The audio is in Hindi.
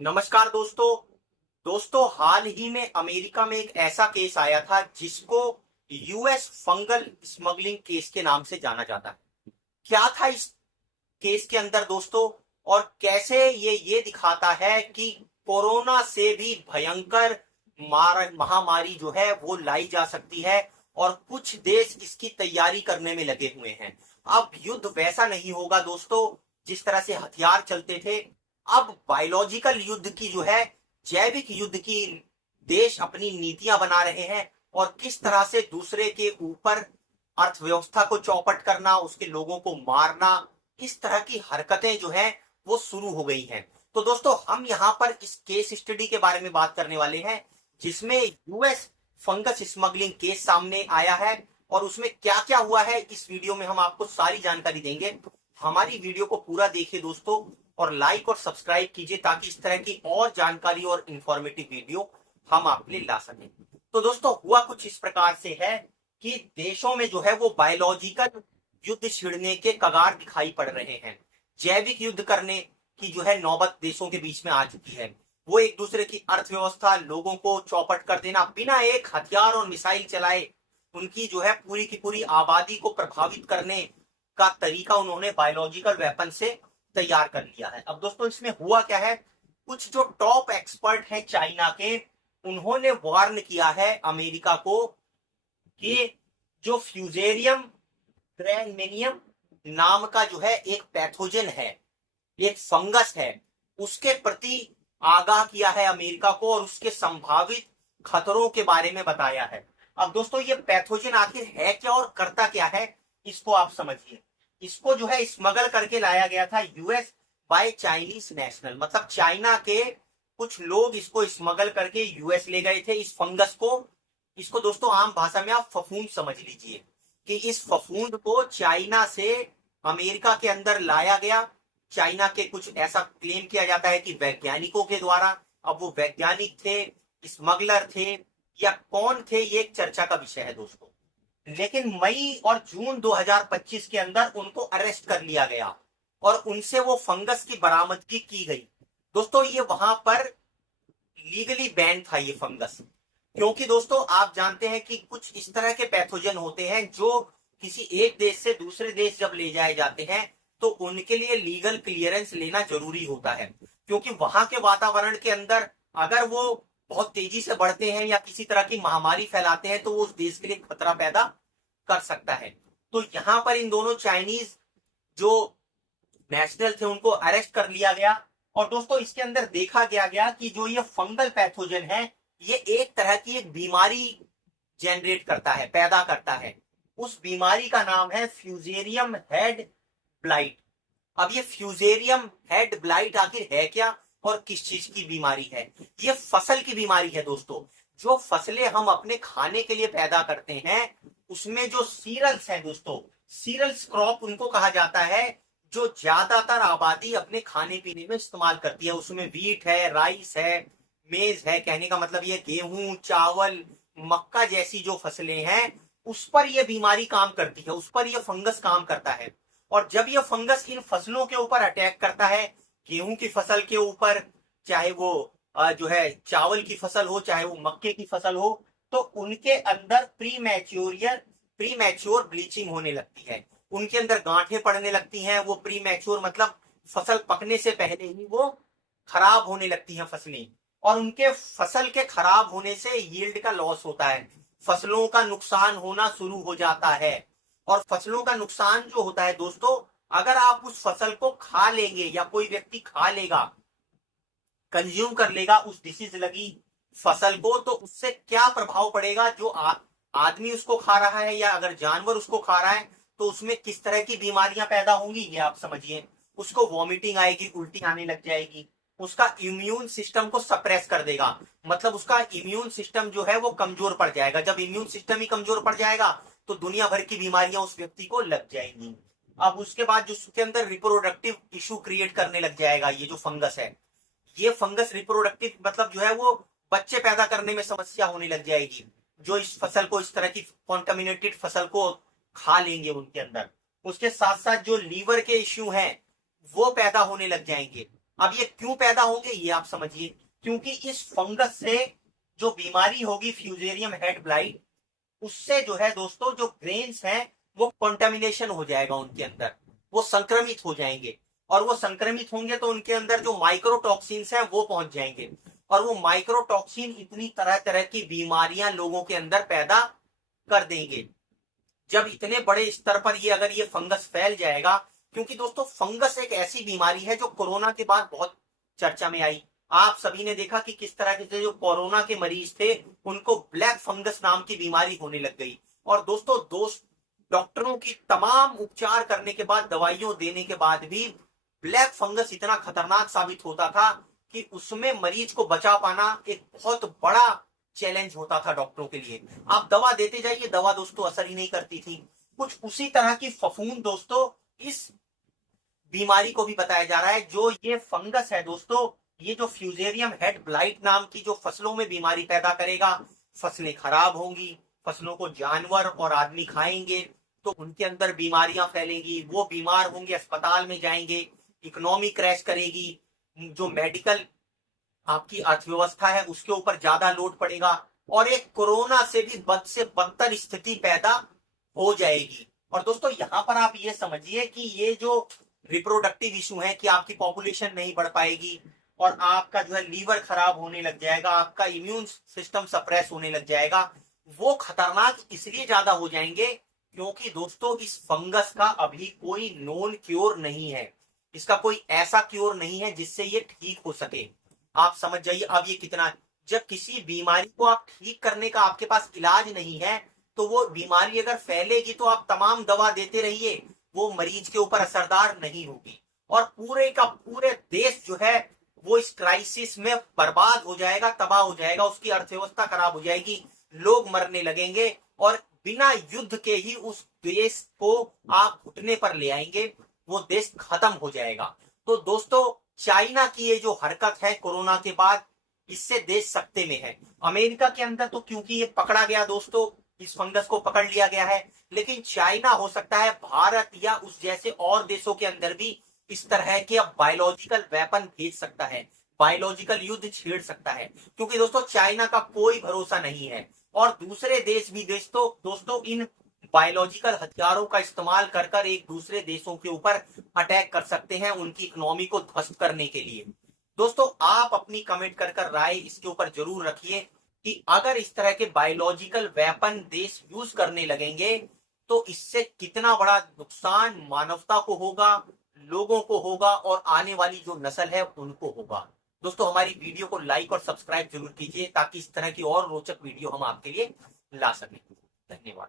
नमस्कार दोस्तों हाल ही में अमेरिका में एक ऐसा केस आया था जिसको यूएस फंगल स्मगलिंग केस के नाम से जाना जाता है। क्या था इस केस के अंदर दोस्तों, और कैसे ये दिखाता है कि कोरोना से भी भयंकर महामारी जो है वो लाई जा सकती है और कुछ देश इसकी तैयारी करने में लगे हुए हैं। अब युद्ध वैसा नहीं होगा दोस्तों जिस तरह से हथियार चलते थे। अब बायोलॉजिकल युद्ध की जो है, जैविक युद्ध की देश अपनी नीतियां बना रहे हैं और किस तरह से दूसरे के ऊपर अर्थव्यवस्था को चौपट करना, उसके लोगों को मारना, इस तरह की हरकतें जो है वो शुरू हो गई हैं। तो दोस्तों हम यहाँ पर इस केस स्टडी के बारे में बात करने वाले हैं जिसमें यूएस फंगस स्मगलिंग केस सामने आया है और उसमें क्या क्या हुआ है इस वीडियो में हम आपको सारी जानकारी देंगे। हमारी वीडियो को पूरा देखिए दोस्तों और लाइक और सब्सक्राइब कीजिए ताकि इस तरह की और जानकारी और इंफॉर्मेटिव वीडियो हम आपके लिए ला सकें। तो दोस्तों हुआ कुछ इस प्रकार से है कि देशों में जो है वो बायोलॉजिकल युद्ध छिड़ने के कगार दिखाई पड़ रहे हैं। जैविक युद्ध करने की जो है नौबत देशों के बीच में आ चुकी है। वो एक दूसरे की अर्थव्यवस्था, लोगों को चौपट कर देना, बिना एक हथियार और मिसाइल चलाए उनकी जो है पूरी की पूरी आबादी को प्रभावित करने का तरीका उन्होंने बायोलॉजिकल वेपन से तैयार कर लिया है। अब दोस्तों इसमें हुआ क्या है, कुछ जो टॉप एक्सपर्ट हैं चाइना के, उन्होंने वार्न किया है अमेरिका को कि जो फ्यूजेरियम ग्रैमिनियम नाम का जो है एक पैथोजन है, एक फंगस है, उसके प्रति आगाह किया है अमेरिका को और उसके संभावित खतरों के बारे में बताया है। अब दोस्तों ये पैथोजन आखिर है क्या और करता क्या है, इसको आप समझिए। इसको जो है स्मगल करके लाया गया था यूएस बाय चाइनीज नेशनल, मतलब चाइना के कुछ लोग इसको स्मगल करके यूएस ले गए थे। इस फंगस को, इसको दोस्तों आम भाषा में आप फफूंद समझ लीजिए कि इस फफूंद को चाइना से अमेरिका के अंदर लाया गया। चाइना के कुछ ऐसा क्लेम किया जाता है कि वैज्ञानिकों के द्वारा। अब वो वैज्ञानिक थे, स्मगलर थे या कौन थे, ये एक चर्चा का विषय है दोस्तों। लेकिन मई और जून 2025 के अंदर उनको अरेस्ट कर लिया गया और उनसे वो फंगस की बरामदगी की गई। दोस्तों ये वहां पर लीगली बैन था ये फंगस, क्योंकि दोस्तों आप जानते हैं कि कुछ इस तरह के पैथोजन होते हैं जो किसी एक देश से दूसरे देश जब ले जाए जाते हैं तो उनके लिए लीगल क्लियरेंस लेना जरूरी होता है, क्योंकि वहां के वातावरण के अंदर अगर वो बहुत तेजी से बढ़ते हैं या किसी तरह की महामारी फैलाते हैं तो वो उस देश के लिए खतरा पैदा कर सकता है। तो यहां पर इन दोनों चाइनीज जो नेशनल थे उनको अरेस्ट कर लिया गया और दोस्तों इसके अंदर देखा गया कि जो ये फंगल पैथोजन है ये एक तरह की एक बीमारी जनरेट करता है, पैदा करता है। उस बीमारी का नाम है फ्यूजेरियम हेड ब्लाइट। अब ये फ्यूजेरियम हेड ब्लाइट आखिर है क्या और किस चीज की बीमारी है? ये फसल की बीमारी है दोस्तों। जो फसलें हम अपने खाने के लिए पैदा करते हैं उसमें जो सीरियल्स हैं दोस्तों, सीरियल्स क्रॉप उनको कहा जाता है, जो ज्यादातर आबादी अपने खाने पीने में इस्तेमाल करती है। उसमें वीट है, राइस है, मेज है, कहने का मतलब ये गेहूं, चावल, मक्का जैसी जो फसलें हैं उस पर यह बीमारी काम करती है, उस पर यह फंगस काम करता है। और जब यह फंगस इन फसलों के ऊपर अटैक करता है, गेहूं की फसल के ऊपर, चाहे वो जो है चावल की फसल हो, चाहे वो मक्के की फसल हो, तो उनके अंदर प्रीमैच्योर ब्लीचिंग होने लगती है, उनके अंदर गांठें पड़ने लगती हैं। वो प्रीमैच्योर मतलब फसल पकने से पहले ही वो खराब होने लगती हैं फसलें, और उनके फसल के खराब होने से यील्ड का लॉस होता है, फसलों का नुकसान होना शुरू हो जाता है। और फसलों का नुकसान जो होता है दोस्तों, अगर आप उस फसल को खा लेंगे या कोई व्यक्ति खा लेगा, कंज्यूम कर लेगा उस डिसीज लगी फसल को, तो उससे क्या प्रभाव पड़ेगा, जो आदमी उसको खा रहा है या अगर जानवर उसको खा रहा है तो उसमें किस तरह की बीमारियां पैदा होंगी ये आप समझिए। उसको वॉमिटिंग आएगी, उल्टी आने लग जाएगी, उसका इम्यून सिस्टम को सप्रेस कर देगा, मतलब उसका इम्यून सिस्टम जो है वो कमजोर पड़ जाएगा। जब इम्यून सिस्टम ही कमजोर पड़ जाएगा तो दुनिया भर की बीमारियां उस व्यक्ति को लग जाएंगी। अब उसके बाद जो उसके अंदर रिप्रोडक्टिव इशू क्रिएट करने लग जाएगा। ये जो फंगस है, ये फंगस रिप्रोडक्टिव मतलब जो है वो बच्चे पैदा करने में समस्या होने लग जाएगी। जो इस फसल को, इस तरह की कॉन्टामिनेटेड फसल को खा लेंगे उनके अंदर, उसके साथ साथ जो लीवर के इश्यू हैं वो पैदा होने लग जाएंगे। अब ये क्यों पैदा होंगे ये आप समझिए, क्योंकि इस फंगस से जो बीमारी होगी फ्यूजेरियम हेड ब्लाइट, उससे जो है दोस्तों जो ग्रेन्स हैं वो कंटामिनेशन हो जाएगा उनके अंदर, वो संक्रमित हो जाएंगे, और वो संक्रमित होंगे तो उनके अंदर जो माइक्रोटॉक्सिन्स हैं वो पहुंच जाएंगे, और वो माइक्रोटॉक्सिन इतनी तरह तरह की बीमारियां लोगों के अंदर पैदा कर देंगे। जब इतने बड़े स्तर पर ये अगर ये फंगस फैल जाएगा, क्योंकि दोस्तों फंगस एक ऐसी बीमारी है जो कोरोना के बाद बहुत चर्चा में आई। आप सभी ने देखा कि किस तरह के जो कोरोना के मरीज थे उनको ब्लैक फंगस नाम की बीमारी होने लग गई, और दोस्तों डॉक्टरों की तमाम उपचार करने के बाद, दवाइयों देने के बाद भी ब्लैक फंगस इतना खतरनाक साबित होता था कि उसमें मरीज को बचा पाना एक बहुत बड़ा चैलेंज होता था डॉक्टरों के लिए। आप दवा देते जाइए, दवा दोस्तों असर ही नहीं करती थी। कुछ उसी तरह की फफूंद दोस्तों इस बीमारी को भी बताया जा रहा है। जो ये फंगस है दोस्तों, ये जो फ्यूजेरियम हेड ब्लाइट नाम की जो फसलों में बीमारी पैदा करेगा, फसलें खराब होंगी, फसलों को जानवर और आदमी खाएंगे तो उनके अंदर बीमारियां फैलेंगी, वो बीमार होंगे, अस्पताल में जाएंगे, इकोनॉमी क्रैश करेगी, जो मेडिकल आपकी अर्थव्यवस्था है उसके ऊपर ज्यादा लोड पड़ेगा, और एक कोरोना से भी बद से बदतर स्थिति पैदा हो जाएगी। और दोस्तों यहाँ पर आप ये समझिए कि ये जो रिप्रोडक्टिव इशू है कि आपकी पॉपुलेशन नहीं बढ़ पाएगी, और आपका जो है लीवर खराब होने लग जाएगा, आपका इम्यून सिस्टम सप्रेस होने लग जाएगा, वो खतरनाक इसलिए ज्यादा हो जाएंगे क्योंकि दोस्तों इस फंगस का अभी कोई नोन क्योर नहीं है, इसका कोई ऐसा क्योर नहीं है जिससे ये ठीक हो सके। आप समझ जाइए अब ये कितना, जब किसी बीमारी को आप ठीक करने का आपके पास इलाज नहीं है तो वो बीमारी अगर फैलेगी तो आप तमाम दवा देते रहिए, वो मरीज के ऊपर असरदार नहीं होगी, और पूरे का पूरे देश जो है वो इस क्राइसिस में बर्बाद हो जाएगा, तबाह हो जाएगा, उसकी अर्थव्यवस्था खराब हो जाएगी, लोग मरने लगेंगे, और बिना युद्ध के ही उस देश को आप घुटने पर ले आएंगे, वो देश खत्म हो जाएगा। तो दोस्तों चाइना की ये जो हरकत है कोरोना के बाद, इससे देश सकते में है। अमेरिका के अंदर तो क्योंकि ये पकड़ा गया दोस्तों, इस फंगस को पकड़ लिया गया है, लेकिन चाइना हो सकता है भारत या उस जैसे और देशों के अंदर भी इस तरह के अब बायोलॉजिकल वेपन भेज सकता है, बायोलॉजिकल युद्ध छेड़ सकता है, क्योंकि दोस्तों चाइना का कोई भरोसा नहीं है, और दूसरे देश भी दोस्तों इन बायोलॉजिकल हथियारों का इस्तेमाल कर कर एक दूसरे देशों के ऊपर अटैक कर सकते हैं उनकी इकोनॉमी को ध्वस्त करने के लिए। दोस्तों आप अपनी कमेंट कर कर राय इसके ऊपर जरूर रखिए कि अगर इस तरह के बायोलॉजिकल वेपन देश यूज करने लगेंगे तो इससे कितना बड़ा नुकसान मानवता को होगा, लोगों को होगा, और आने वाली जो नस्ल है उनको होगा। दोस्तों हमारी वीडियो को लाइक और सब्सक्राइब जरूर कीजिए ताकि इस तरह की और रोचक वीडियो हम आपके लिए ला सकें। धन्यवाद।